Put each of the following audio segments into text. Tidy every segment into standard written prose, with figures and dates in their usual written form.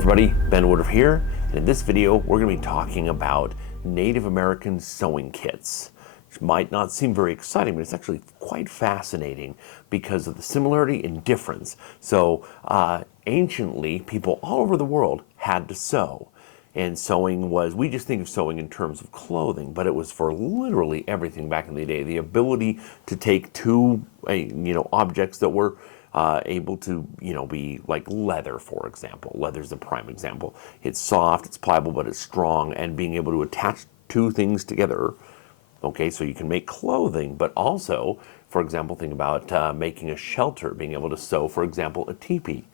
everybody, Ben Woodruff here, and in this video we're going to be talking about Native American sewing kits. Which might not seem very exciting, but it's actually quite fascinating because of the similarity and difference. So anciently, people all over the world had to sew. And sewing was, we just think of sewing in terms of clothing, but it was for literally everything back in the day. The ability to take two objects that were able to, be like leather, for example. Leather's a prime example. It's soft, it's pliable, but it's strong, and being able to attach two things together. Okay, so you can make clothing, but also, for example, think about making a shelter, being able to sew, for example, a teepee.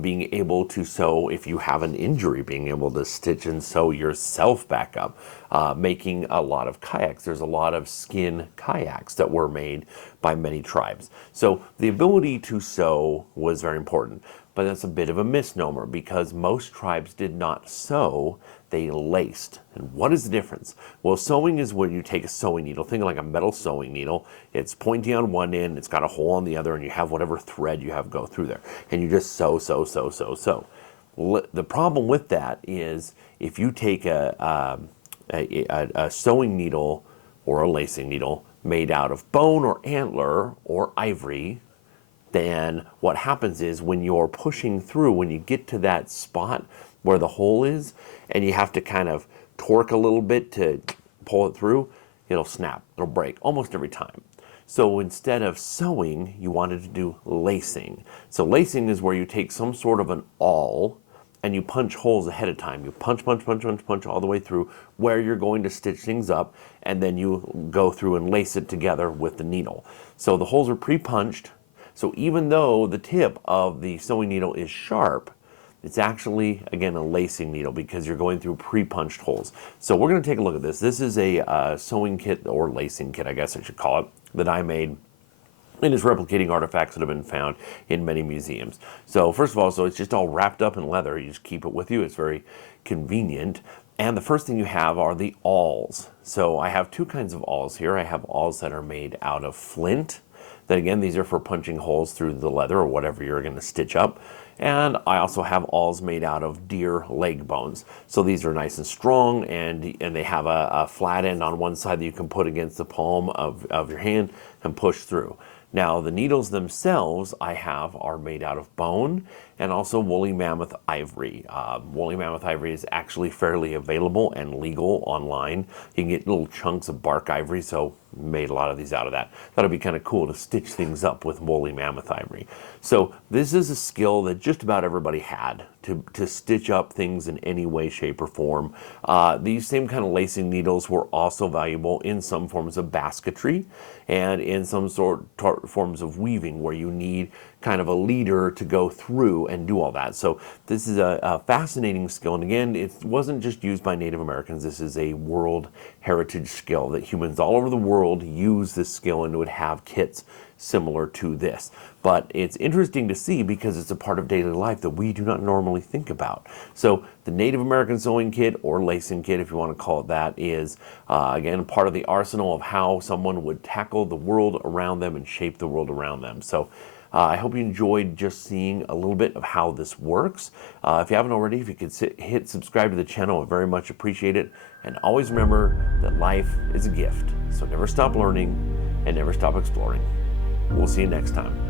Being able to sew if you have an injury, being able to stitch and sew yourself back up. Making a lot of kayaks. There's a lot of skin kayaks that were made by many tribes. So the ability to sew was very important. But that's a bit of a misnomer because most tribes did not sew, they laced. And what is the difference? Well, sewing is when you take a sewing needle, think like a metal sewing needle. It's pointy on one end, it's got a hole on the other, and you have whatever thread you have go through there. And you just sew. The problem with that is if you take a sewing needle or a lacing needle made out of bone or antler or ivory, then what happens is when you're pushing through, when you get to that spot where the hole is, and you have to kind of torque a little bit to pull it through, it'll snap, it'll break almost every time. So instead of sewing, you wanted to do lacing. So lacing is where you take some sort of an awl and you punch holes ahead of time. You punch all the way through where you're going to stitch things up, and then you go through and lace it together with the needle. So the holes are pre-punched. So even though the tip of the sewing needle is sharp, it's actually, again, a lacing needle because you're going through pre-punched holes. So we're going to take a look at this. This is a sewing kit, or lacing kit, I guess I should call it, that I made. It is replicating artifacts that have been found in many museums. So first of all, so it's just all wrapped up in leather. You just keep it with you. It's very convenient. And the first thing you have are the awls. So I have two kinds of awls here. I have awls that are made out of flint. Then again, these are for punching holes through the leather or whatever you're going to stitch up. And I also have awls made out of deer leg bones. So these are nice and strong, and they have a flat end on one side that you can put against the palm of your hand and push through. Now the needles themselves I have are made out of bone and also woolly mammoth ivory. Woolly mammoth ivory is actually fairly available and legal online. You can get little chunks of bark ivory, so made a lot of these out of that. Thought it'd be kind of cool to stitch things up with woolly mammoth ivory. So this is a skill that just about everybody had, to stitch up things in any way, shape, or form. These same kind of lacing needles were also valuable in some forms of basketry and in some forms of weaving where you need kind of a leader to go through and do all that. So this is a fascinating skill. And again, it wasn't just used by Native Americans. This is a world heritage skill that humans all over the world use this skill and would have kits similar to this. But it's interesting to see because it's a part of daily life that we do not normally think about. So the Native American sewing kit, or lacing kit if you want to call it that, is again part of the arsenal of how someone would tackle the world around them and shape the world around them. So I hope you enjoyed just seeing a little bit of how this works. If you haven't already, if you could hit subscribe to the channel, I very much appreciate it. And always remember that life is a gift. So never stop learning and never stop exploring. We'll see you next time.